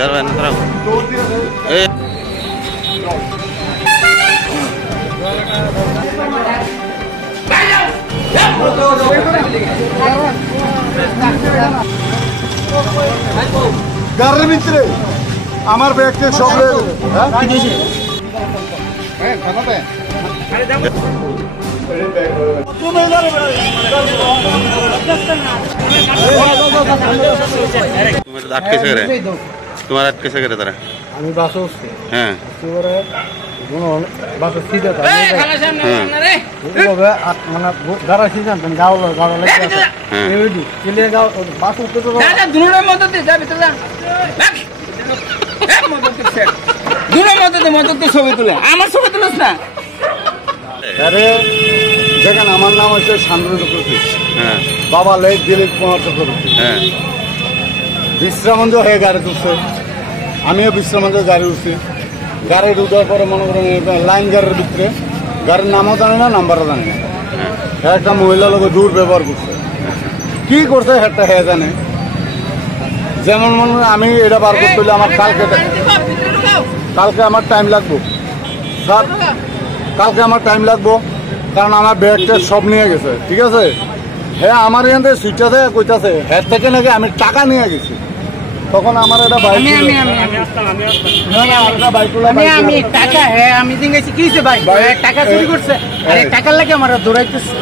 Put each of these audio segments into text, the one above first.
Garban terang. গাড়ির ভিতরে আমার ব্যাগকে সব तुम्हारा कैसे करे तारा আমি বাসে উঠছি হ্যাঁ এবারে বাসে সিধা মানে গাড়া সিজন গাওলো গাওলো লাগে এইডি চলে গাও বাস উঠতে তো না দুনোর মধ্যে যা ভিতরে যা এক মধ্যে দুনোর মধ্যে ছবি তুলে আমার ছবি তুলছ না আরে দেখেন আমার নাম হচ্ছে শান্তনু চক্রবর্তী হ্যাঁ বাবা লেখ দিলীপ কুমার চক্রবর্তী হ্যাঁ বিশ্রামঞ্জ হয়ে গাড়ি তুলছে আমিও বিশ্রামঞ্জ গাড়ি উঠছি গাড়ি উঠার পরে মনে করেন লাইন গাড়ির ভিতরে গাড়ির নামও জানি না নাম্বারও জানি না একটা মহিলার লোক দূর ব্যবহার করছে কি করছে একটা হ্যাঁ জানে যেমন মনে আমি এটা বার করতে হলে আমার কালকে আমার টাইম লাগবো স্যার কালকে আমার টাইম লাগবো কারণ আমার ব্যাগটা সব নিয়ে গেছে ঠিক আছে হ্যাঁ আমার এখান থেকে সুইচটা থেকে কইতাছে হ্যাঁ থেকে নাকি আমি টাকা নিয়ে গেছি তখন আমার একটা বাইক আমি টাকা হ্যাঁ আমি জিজ্ঞাসি কি হয়েছে ভাই টাকা চুরি করছে আরে টাকার লাগে আমার দৌড়াইতেছে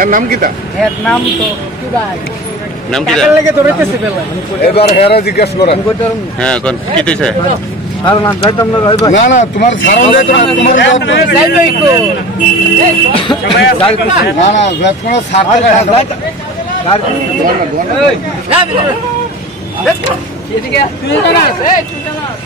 এর নাম কিটা এর নাম তো কি ভাই নাম কি টাকার লাগে দৌড়াইতেছে বেলা এবার হেরা জিজ্ঞেস করেন হ্যাঁ কোন কি দিছে আর না যাইতাম না ভাই না না তোমার সারণ যাইতো না তোমার যাইবই কো না না যাইতো না সারতে এদিকে তুই জানাস এই তুই জানাস